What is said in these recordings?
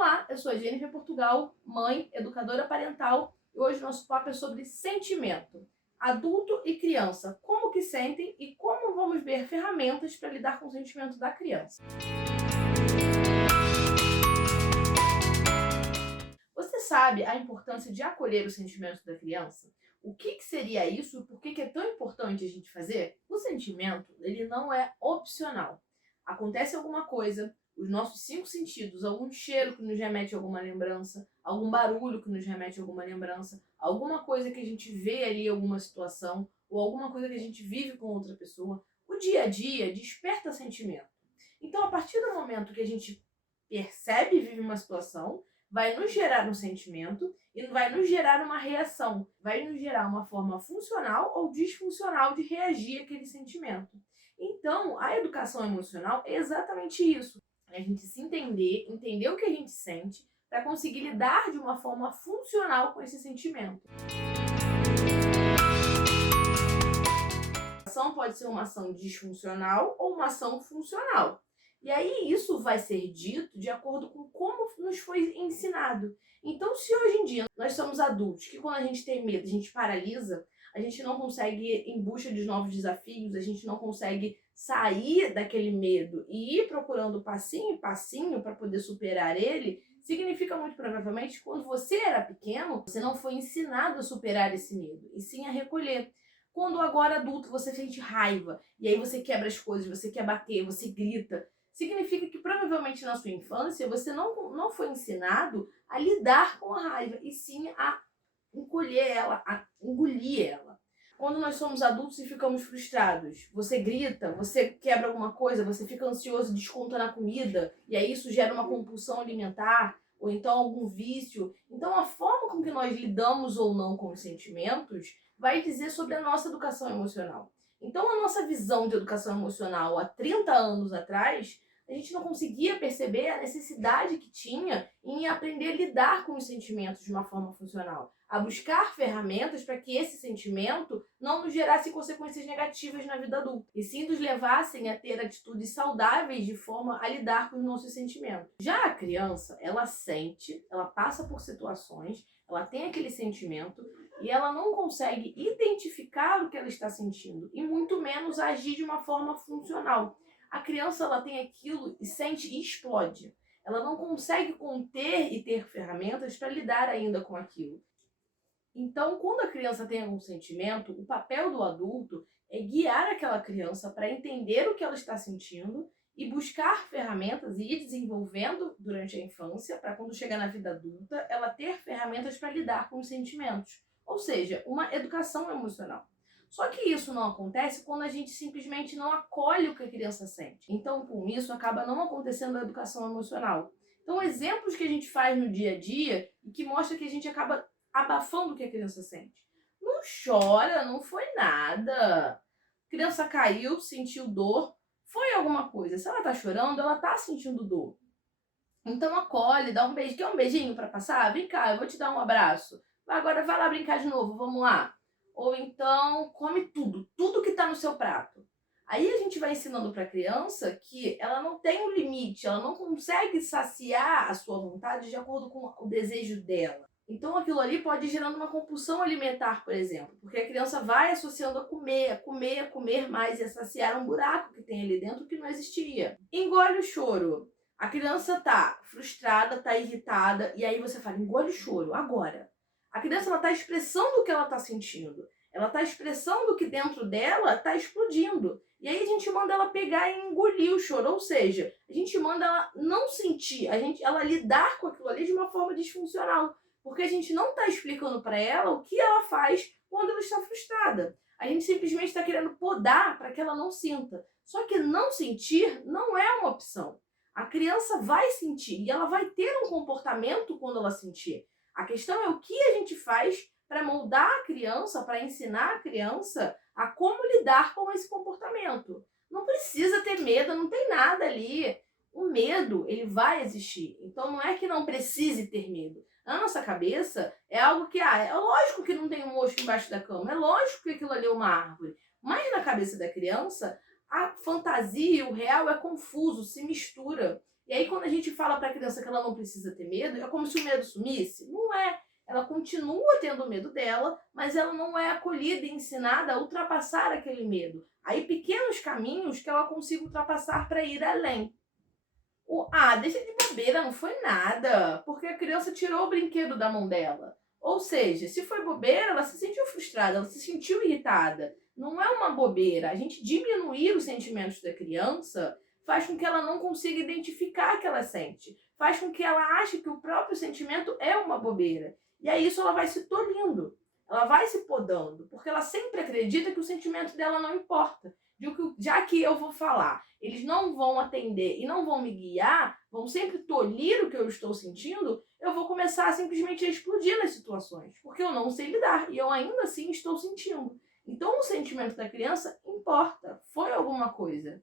Olá, eu sou a Jennifer Portugal, mãe, educadora parental, e hoje nosso papo é sobre sentimento. Adulto e criança, como que sentem e como vamos ver ferramentas para lidar com o sentimento da criança. Você sabe a importância de acolher os sentimentos da criança? O que seria isso e por que é tão importante a gente fazer? O sentimento, ele não é opcional. Acontece alguma coisa, os nossos 5 sentidos, algum cheiro que nos remete a alguma lembrança, algum barulho que nos remete a alguma lembrança, alguma coisa que a gente vê ali, alguma situação, ou alguma coisa que a gente vive com outra pessoa, o dia a dia desperta sentimento. Então, a partir do momento que a gente percebe e vive uma situação, vai nos gerar um sentimento e vai nos gerar uma reação, vai nos gerar uma forma funcional ou disfuncional de reagir àquele sentimento. Então, a educação emocional é exatamente isso. É a gente se entender o que a gente sente, para conseguir lidar de uma forma funcional com esse sentimento. A ação pode ser uma ação disfuncional ou uma ação funcional. E aí isso vai ser dito de acordo com como nos foi ensinado. Então, se hoje em dia nós somos adultos, que quando a gente tem medo, a gente paralisa, a gente não consegue ir em busca de novos desafios, a gente não consegue sair daquele medo e ir procurando passinho em passinho para poder superar ele, significa muito provavelmente que quando você era pequeno, você não foi ensinado a superar esse medo, e sim a recolher. Quando agora adulto você sente raiva, e aí você quebra as coisas, você quer bater, você grita, significa que provavelmente na sua infância você não foi ensinado a lidar com a raiva, e sim a encolher ela, a engolir ela. Quando nós somos adultos e ficamos frustrados, você grita, você quebra alguma coisa, você fica ansioso e desconta na comida, e aí isso gera uma compulsão alimentar, ou então algum vício. Então a forma com que nós lidamos ou não com os sentimentos vai dizer sobre a nossa educação emocional. Então a nossa visão de educação emocional há 30 anos atrás, a gente não conseguia perceber a necessidade que tinha em aprender a lidar com os sentimentos de uma forma funcional, a buscar ferramentas para que esse sentimento não nos gerasse consequências negativas na vida adulta, e sim nos levassem a ter atitudes saudáveis de forma a lidar com os nossos sentimentos. Já a criança, ela sente, ela passa por situações, ela tem aquele sentimento e ela não consegue identificar o que ela está sentindo e muito menos agir de uma forma funcional. A criança, ela tem aquilo e sente e explode. Ela não consegue conter e ter ferramentas para lidar ainda com aquilo. Então, quando a criança tem algum sentimento, o papel do adulto é guiar aquela criança para entender o que ela está sentindo e buscar ferramentas e ir desenvolvendo durante a infância, para quando chegar na vida adulta, ela ter ferramentas para lidar com os sentimentos. Ou seja, uma educação emocional. Só que isso não acontece quando a gente simplesmente não acolhe o que a criança sente. Então, com isso, acaba não acontecendo a educação emocional. Então, exemplos que a gente faz no dia a dia e que mostra que a gente acaba abafando o que a criança sente. Não chora, não foi nada. A criança caiu, sentiu dor, foi alguma coisa. Se ela tá chorando, ela tá sentindo dor. Então acolhe, dá um beijo. Quer um beijinho para passar? Vem cá, eu vou te dar um abraço. Agora vai lá brincar de novo, vamos lá. Ou então come tudo que tá no seu prato. Aí a gente vai ensinando para a criança que ela não tem um limite, ela não consegue saciar a sua vontade de acordo com o desejo dela. Então aquilo ali pode ir gerando uma compulsão alimentar, por exemplo, porque a criança vai associando a comer mais e a saciar um buraco que tem ali dentro que não existia. Engole o choro. A criança tá frustrada, tá irritada, e aí você fala, engole o choro, agora. A criança, ela tá expressando o que ela tá sentindo. Ela tá expressando que dentro dela tá explodindo. E aí a gente manda ela pegar e engolir o choro, ou seja, a gente manda ela não sentir, ela lidar com aquilo ali de uma forma disfuncional. Porque a gente não está explicando para ela o que ela faz quando ela está frustrada. A gente simplesmente está querendo podar para que ela não sinta. Só que não sentir não é uma opção. A criança vai sentir e ela vai ter um comportamento quando ela sentir. A questão é o que a gente faz para moldar a criança, para ensinar a criança a como lidar com esse comportamento. Não precisa ter medo, não tem nada ali. O medo, ele vai existir. Então não é que não precise ter medo. Na nossa cabeça é algo que, é lógico que não tem um mosco embaixo da cama, é lógico que aquilo ali é uma árvore. Mas na cabeça da criança, a fantasia e o real é confuso, se mistura. E aí quando a gente fala para a criança que ela não precisa ter medo, é como se o medo sumisse. Não é. Ela continua tendo medo dela, mas ela não é acolhida e ensinada a ultrapassar aquele medo. Aí pequenos caminhos que ela consiga ultrapassar para ir além. Deixa de bobeira, não foi nada, porque a criança tirou o brinquedo da mão dela. Ou seja, se foi bobeira, ela se sentiu frustrada, ela se sentiu irritada. Não é uma bobeira. A gente diminuir os sentimentos da criança faz com que ela não consiga identificar o que ela sente. Faz com que ela ache que o próprio sentimento é uma bobeira. E aí isso ela vai se tolhindo, ela vai se podando, porque ela sempre acredita que o sentimento dela não importa. Já que eu vou falar, eles não vão atender e não vão me guiar, vão sempre tolir o que eu estou sentindo, eu vou começar simplesmente a explodir nas situações, porque eu não sei lidar e eu ainda assim estou sentindo. Então o sentimento da criança importa, foi alguma coisa.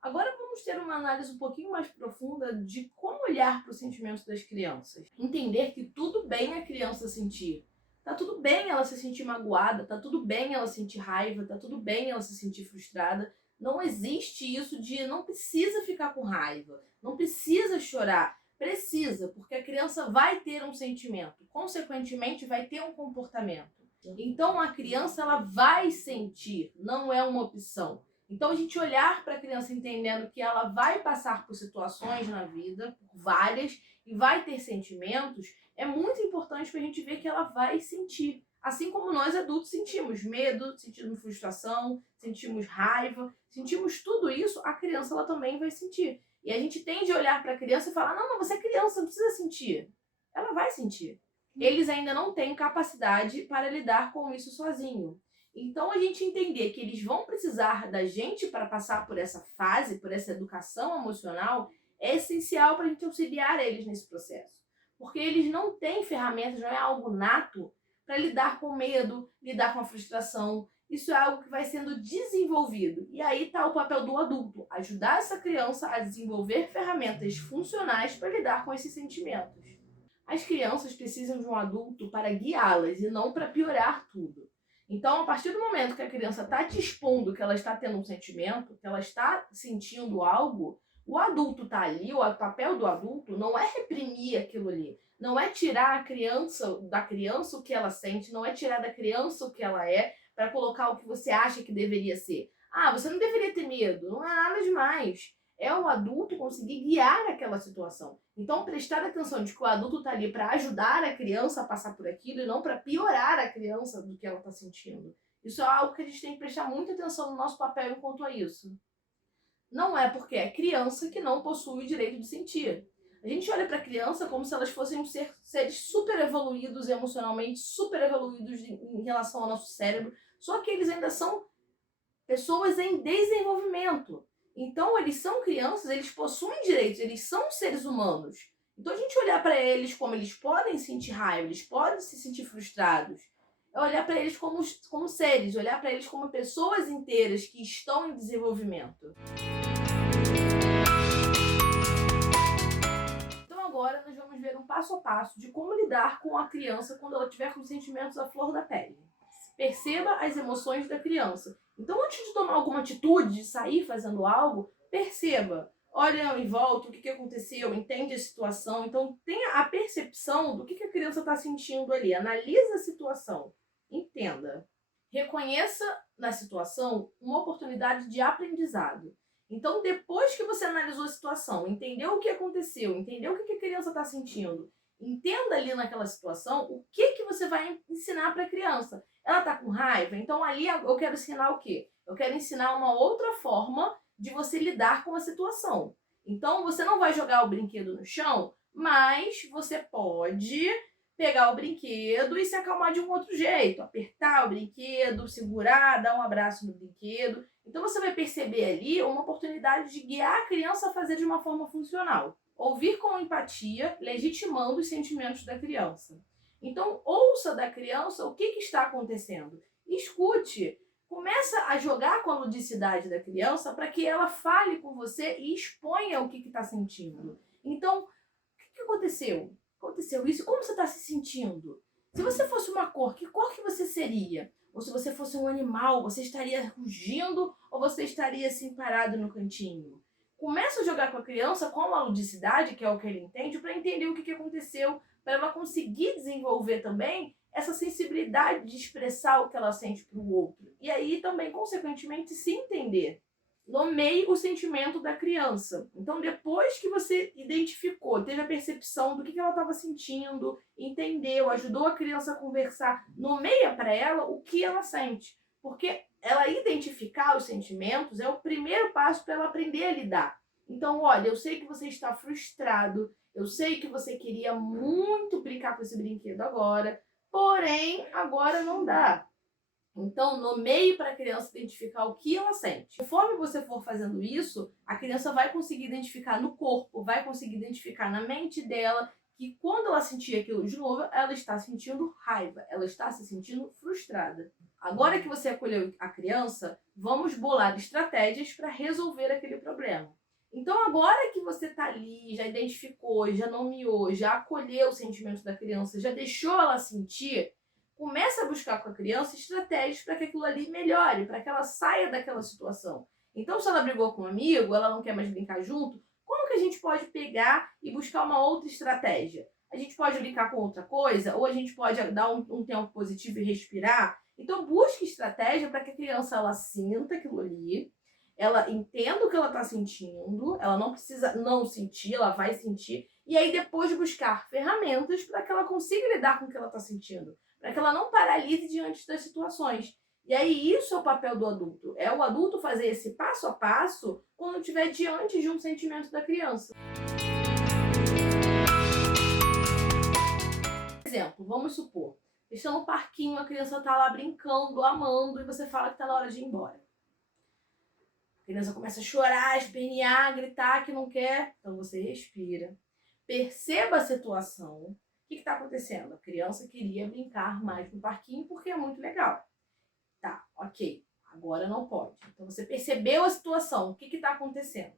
Agora vamos ter uma análise um pouquinho mais profunda de como olhar para os sentimentos das crianças. Entender que tudo bem a criança sentir. Tá tudo bem ela se sentir magoada, tá tudo bem ela sentir raiva, tá tudo bem ela se sentir frustrada. Não existe isso de não precisa ficar com raiva, não precisa chorar. Precisa, porque a criança vai ter um sentimento, consequentemente vai ter um comportamento. Então a criança ela vai sentir, não é uma opção. Então a gente olhar para a criança entendendo que ela vai passar por situações na vida, por várias, e vai ter sentimentos, é muito importante para a gente ver que ela vai sentir. Assim como nós adultos sentimos medo, sentimos frustração, sentimos raiva, sentimos tudo isso, a criança ela também vai sentir. E a gente tende a olhar para a criança e falar, não, você é criança, não precisa sentir. Ela vai sentir. Eles ainda não têm capacidade para lidar com isso sozinho. Então, a gente entender que eles vão precisar da gente para passar por essa fase, por essa educação emocional, é essencial para a gente auxiliar eles nesse processo. Porque eles não têm ferramentas, não é algo nato para lidar com medo, lidar com a frustração. Isso é algo que vai sendo desenvolvido. E aí está o papel do adulto, ajudar essa criança a desenvolver ferramentas funcionais para lidar com esses sentimentos. As crianças precisam de um adulto para guiá-las e não para piorar tudo. Então, a partir do momento que a criança está te expondo que ela está tendo um sentimento, que ela está sentindo algo, o adulto está ali, o papel do adulto não é reprimir aquilo ali, não é tirar da criança o que ela sente, não é tirar da criança o que ela é, para colocar o que você acha que deveria ser. Você não deveria ter medo, não é nada demais. É o adulto conseguir guiar aquela situação. Então, prestar atenção de que o adulto está ali para ajudar a criança a passar por aquilo e não para piorar a criança do que ela está sentindo. Isso é algo que a gente tem que prestar muita atenção no nosso papel enquanto a isso. Não é porque é criança que não possui o direito de sentir. A gente olha para a criança como se elas fossem seres super evoluídos emocionalmente, super evoluídos em relação ao nosso cérebro, só que eles ainda são pessoas em desenvolvimento. Então, eles são crianças, eles possuem direitos, eles são seres humanos. Então, a gente olhar para eles como eles podem sentir raiva, eles podem se sentir frustrados, é olhar para eles como seres, olhar para eles como pessoas inteiras que estão em desenvolvimento. Então, agora nós vamos ver um passo a passo de como lidar com a criança quando ela tiver com os sentimentos à flor da pele. Perceba as emoções da criança. Então, antes de tomar alguma atitude, de sair fazendo algo, perceba. Olha em volta o que aconteceu, entende a situação. Então, tenha a percepção do que a criança está sentindo ali. Analisa a situação. Entenda. Reconheça na situação uma oportunidade de aprendizado. Então, depois que você analisou a situação, entendeu o que aconteceu, entendeu o que a criança está sentindo, entenda ali naquela situação o que você vai ensinar para a criança. Ela está com raiva? Então ali eu quero ensinar o quê? Eu quero ensinar uma outra forma de você lidar com a situação. Então você não vai jogar o brinquedo no chão, mas você pode pegar o brinquedo e se acalmar de um outro jeito. Apertar o brinquedo, segurar, dar um abraço no brinquedo. Então você vai perceber ali uma oportunidade de guiar a criança a fazer de uma forma funcional. Ouvir com empatia, legitimando os sentimentos da criança. Então, ouça da criança o que está acontecendo. Escute. Começa a jogar com a ludicidade da criança para que ela fale com você e exponha o que está sentindo. Então, o que aconteceu? Aconteceu isso? Como você está se sentindo? Se você fosse uma cor, que cor que você seria? Ou se você fosse um animal, você estaria rugindo Ou você estaria assim parado no cantinho? Começa a jogar com a criança com a ludicidade, que é o que ele entende, para entender o que aconteceu, para ela conseguir desenvolver também essa sensibilidade de expressar o que ela sente para o outro. E aí também, consequentemente, se entender. Nomeie o sentimento da criança. Então, depois que você identificou, teve a percepção do que ela estava sentindo, entendeu, ajudou a criança a conversar, nomeia para ela o que ela sente. Porque ela identificar os sentimentos é o primeiro passo para ela aprender a lidar. Então, olha, eu sei que você está frustrado, eu sei que você queria muito brincar com esse brinquedo agora, porém, agora não dá. Então, nomeie para a criança identificar o que ela sente. Conforme você for fazendo isso, a criança vai conseguir identificar no corpo, vai conseguir identificar na mente dela que quando ela sentir aquilo de novo, ela está sentindo raiva, ela está se sentindo frustrada. Agora que você acolheu a criança, vamos bolar estratégias para resolver aquele problema. Então, agora que você está ali, já identificou, já nomeou, já acolheu o sentimento da criança, já deixou ela sentir, começa a buscar com a criança estratégias para que aquilo ali melhore, para que ela saia daquela situação. Então, se ela brigou com um amigo, ela não quer mais brincar junto, como que a gente pode pegar e buscar uma outra estratégia? A gente pode brincar com outra coisa, ou a gente pode dar um tempo positivo e respirar. Então, busque estratégia para que a criança ela sinta aquilo ali, ela entenda o que ela está sentindo, ela não precisa não sentir, ela vai sentir, e aí depois buscar ferramentas para que ela consiga lidar com o que ela está sentindo, para que ela não paralise diante das situações. E aí isso é o papel do adulto, é o adulto fazer esse passo a passo quando estiver diante de um sentimento da criança. Por exemplo, vamos supor, está no parquinho, a criança está lá brincando, amando, e você fala que está na hora de ir embora. A criança começa a chorar, espernear, gritar que não quer. Então você respira. Perceba a situação. O que está acontecendo? A criança queria brincar mais no parquinho porque é muito legal. Tá, ok. Agora não pode. Então você percebeu a situação. O que está acontecendo?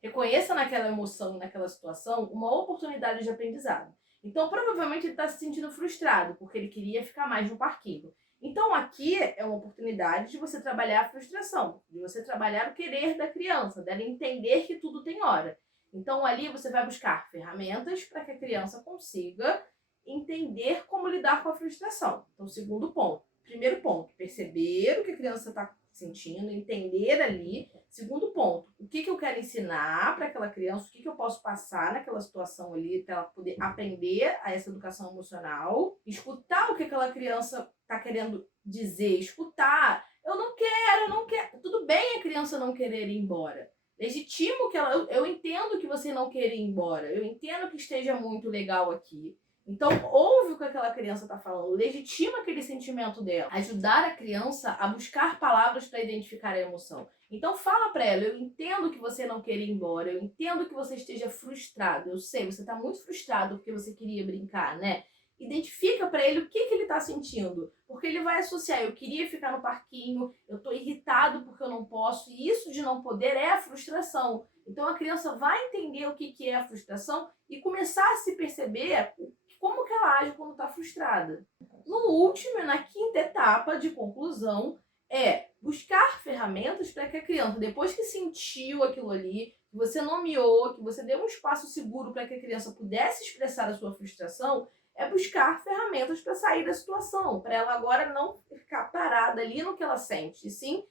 Reconheça naquela emoção, naquela situação, uma oportunidade de aprendizado. Então provavelmente ele está se sentindo frustrado porque ele queria ficar mais no parquinho. Então aqui é uma oportunidade de você trabalhar a frustração, de você trabalhar o querer da criança, dela entender que tudo tem hora. Então ali você vai buscar ferramentas para que a criança consiga entender como lidar com a frustração. Então, segundo ponto. Primeiro ponto, perceber o que a criança está sentindo, entender ali. Segundo ponto, o que eu quero ensinar para aquela criança, o que eu posso passar naquela situação ali para ela poder aprender a essa educação emocional. Escutar o que aquela criança está querendo dizer, escutar. Eu não quero. Tudo bem a criança não querer ir embora. Legitimo que ela. Eu entendo que você não queira ir embora. Eu entendo que esteja muito legal aqui. Então, ouve o que aquela criança está falando, legitima aquele sentimento dela. Ajudar a criança a buscar palavras para identificar a emoção. Então, fala para ela, eu entendo que você não quer ir embora, eu entendo que você esteja frustrado, eu sei, você está muito frustrado porque você queria brincar, né? Identifica para ele o que ele está sentindo, porque ele vai associar, eu queria ficar no parquinho, eu estou irritado porque eu não posso, e isso de não poder é a frustração. Então, a criança vai entender o que é a frustração e começar a se perceber como que ela age quando está frustrada. No último e na quinta etapa de conclusão é buscar ferramentas para que a criança, depois que sentiu aquilo ali, que você nomeou, que você deu um espaço seguro para que a criança pudesse expressar a sua frustração, é buscar ferramentas para sair da situação, para ela agora não ficar parada ali no que ela sente, e sim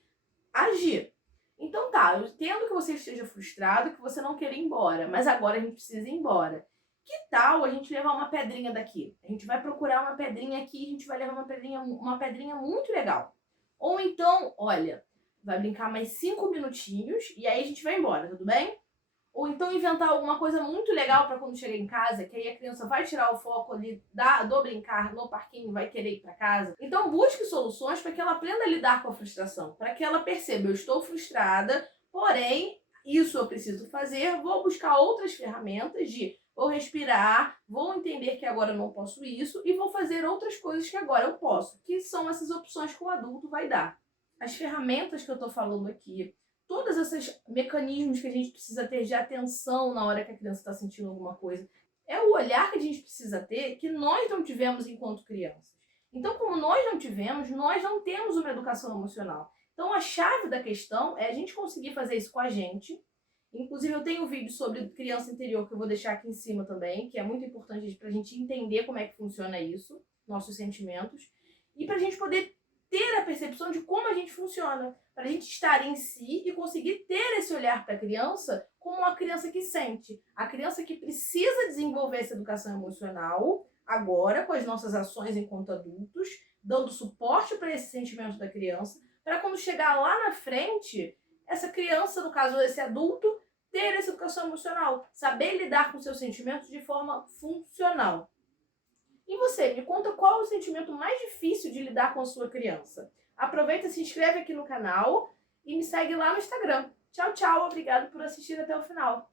agir. Então tá, eu entendo que você esteja frustrado, que você não quer ir embora, mas agora a gente precisa ir embora. Que tal a gente levar uma pedrinha daqui? A gente vai procurar uma pedrinha aqui, a gente vai levar uma pedrinha muito legal. Ou então, olha, vai brincar mais 5 minutinhos e aí a gente vai embora, tudo bem? Ou então inventar alguma coisa muito legal para quando chegar em casa, que aí a criança vai tirar o foco ali do brincar no parquinho, vai querer ir para casa. Então busque soluções para que ela aprenda a lidar com a frustração, para que ela perceba, eu estou frustrada, porém, isso eu preciso fazer, vou buscar outras ferramentas vou respirar, vou entender que agora eu não posso isso e vou fazer outras coisas que agora eu posso, que são essas opções que o adulto vai dar. As ferramentas que eu estou falando aqui, todos esses mecanismos que a gente precisa ter de atenção na hora que a criança está sentindo alguma coisa, é o olhar que a gente precisa ter que nós não tivemos enquanto crianças. Então, como nós não tivemos, nós não temos uma educação emocional. Então, a chave da questão é a gente conseguir fazer isso com a gente. Inclusive, eu tenho um vídeo sobre criança interior que eu vou deixar aqui em cima também, que é muito importante para a gente entender como é que funciona isso, nossos sentimentos, e para a gente poder ter a percepção de como a gente funciona, para a gente estar em si e conseguir ter esse olhar para a criança como uma criança que sente, a criança que precisa desenvolver essa educação emocional agora com as nossas ações enquanto adultos, dando suporte para esse sentimento da criança, para quando chegar lá na frente, essa criança, no caso esse adulto, ter essa educação emocional, saber lidar com seus sentimentos de forma funcional. E você, me conta qual é o sentimento mais difícil de lidar com a sua criança. Aproveita, se inscreve aqui no canal e me segue lá no Instagram. Tchau, tchau, obrigado por assistir até o final.